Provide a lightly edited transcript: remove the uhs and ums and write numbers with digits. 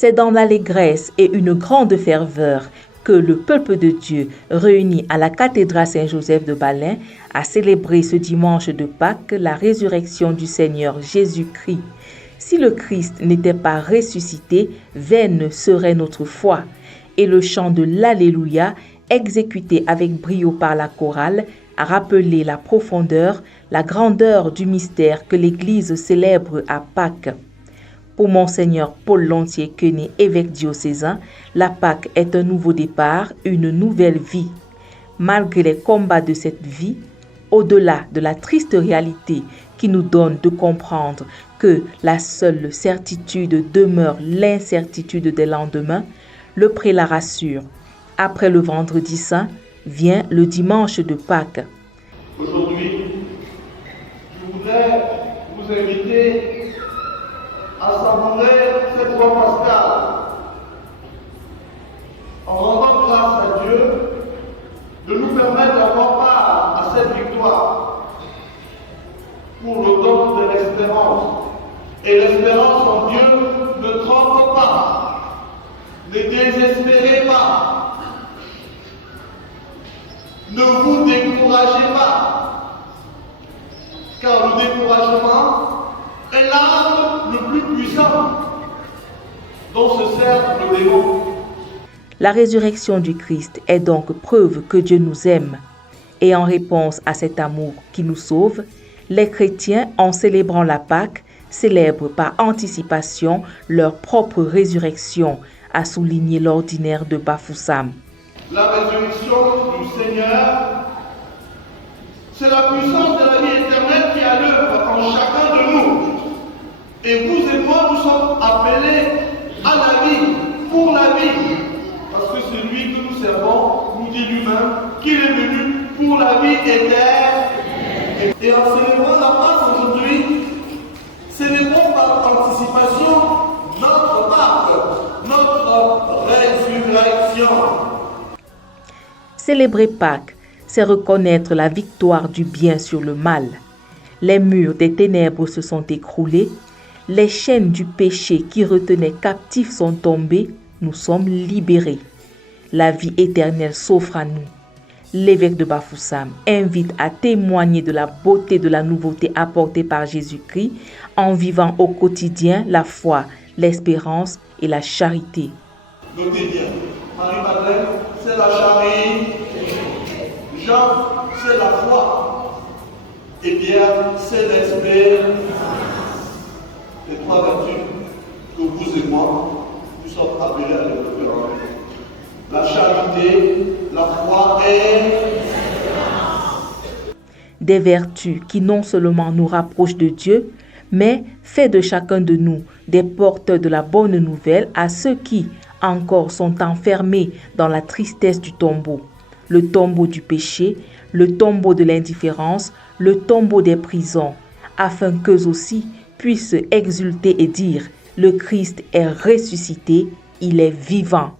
C'est dans l'allégresse et une grande ferveur que le peuple de Dieu, réuni à la cathédrale Saint-Joseph de Balhain, a célébré ce dimanche de Pâques la résurrection du Seigneur Jésus-Christ. Si le Christ n'était pas ressuscité, vaine serait notre foi. Et le chant de l'Alléluia, exécuté avec brio par la chorale, a rappelé la profondeur, la grandeur du mystère que l'Église célèbre à Pâques. Pour Monseigneur Paul Lantier-Quenet, évêque diocésain, la Pâque est un nouveau départ, une nouvelle vie. Malgré les combats de cette vie, au-delà de la triste réalité qui nous donne de comprendre que la seule certitude demeure l'incertitude des lendemains, le prélat rassure. Après le vendredi saint, vient le dimanche de Pâques. Aujourd'hui, je voudrais vous inviter à savourer cette joie pascale en rendant grâce à Dieu de nous permettre d'avoir part à cette victoire pour le don de l'espérance. Et l'espérance en Dieu ne trompe pas, ne désespérez pas, ne vous découragez pas, car le découragement est l'arme le plus puissant dont se sert le démon. La résurrection du Christ est donc preuve que Dieu nous aime. Et en réponse à cet amour qui nous sauve, les chrétiens, en célébrant la Pâque, célèbrent par anticipation leur propre résurrection, a souligné l'ordinaire de Bafoussam. La résurrection du Seigneur, c'est la puissance de la vie éternelle qui est à l'œuvre en chacun de nous. Et vous et moi, nous sommes appelés à la vie, pour la vie. Parce que celui que nous servons nous dit lui-même qu'il est venu pour la vie éternelle. Et en célébrant la Pâque aujourd'hui, célébrons par anticipation notre Pâque, notre résurrection. Célébrer Pâques, c'est reconnaître la victoire du bien sur le mal. Les murs des ténèbres se sont écroulés, les chaînes du péché qui retenaient captifs sont tombées, nous sommes libérés. La vie éternelle s'offre à nous. L'évêque de Bafoussam invite à témoigner de la beauté de la nouveauté apportée par Jésus-Christ en vivant au quotidien la foi, l'espérance et la charité. Notez bien, Marie-Madeleine, c'est la charité. Jean, c'est la foi. Et Pierre, c'est l'espérance. Les trois vertus que vous et moi, nous sommes appelés à développer en nous. La charité, la foi et l'espérance. Des vertus qui non seulement nous rapprochent de Dieu, mais fait de chacun de nous des porteurs de la bonne nouvelle à ceux qui encore sont enfermés dans la tristesse du tombeau. Le tombeau du péché, le tombeau de l'indifférence, le tombeau des prisons, afin qu'eux aussi puissent exulter et dire « Le Christ est ressuscité, il est vivant ».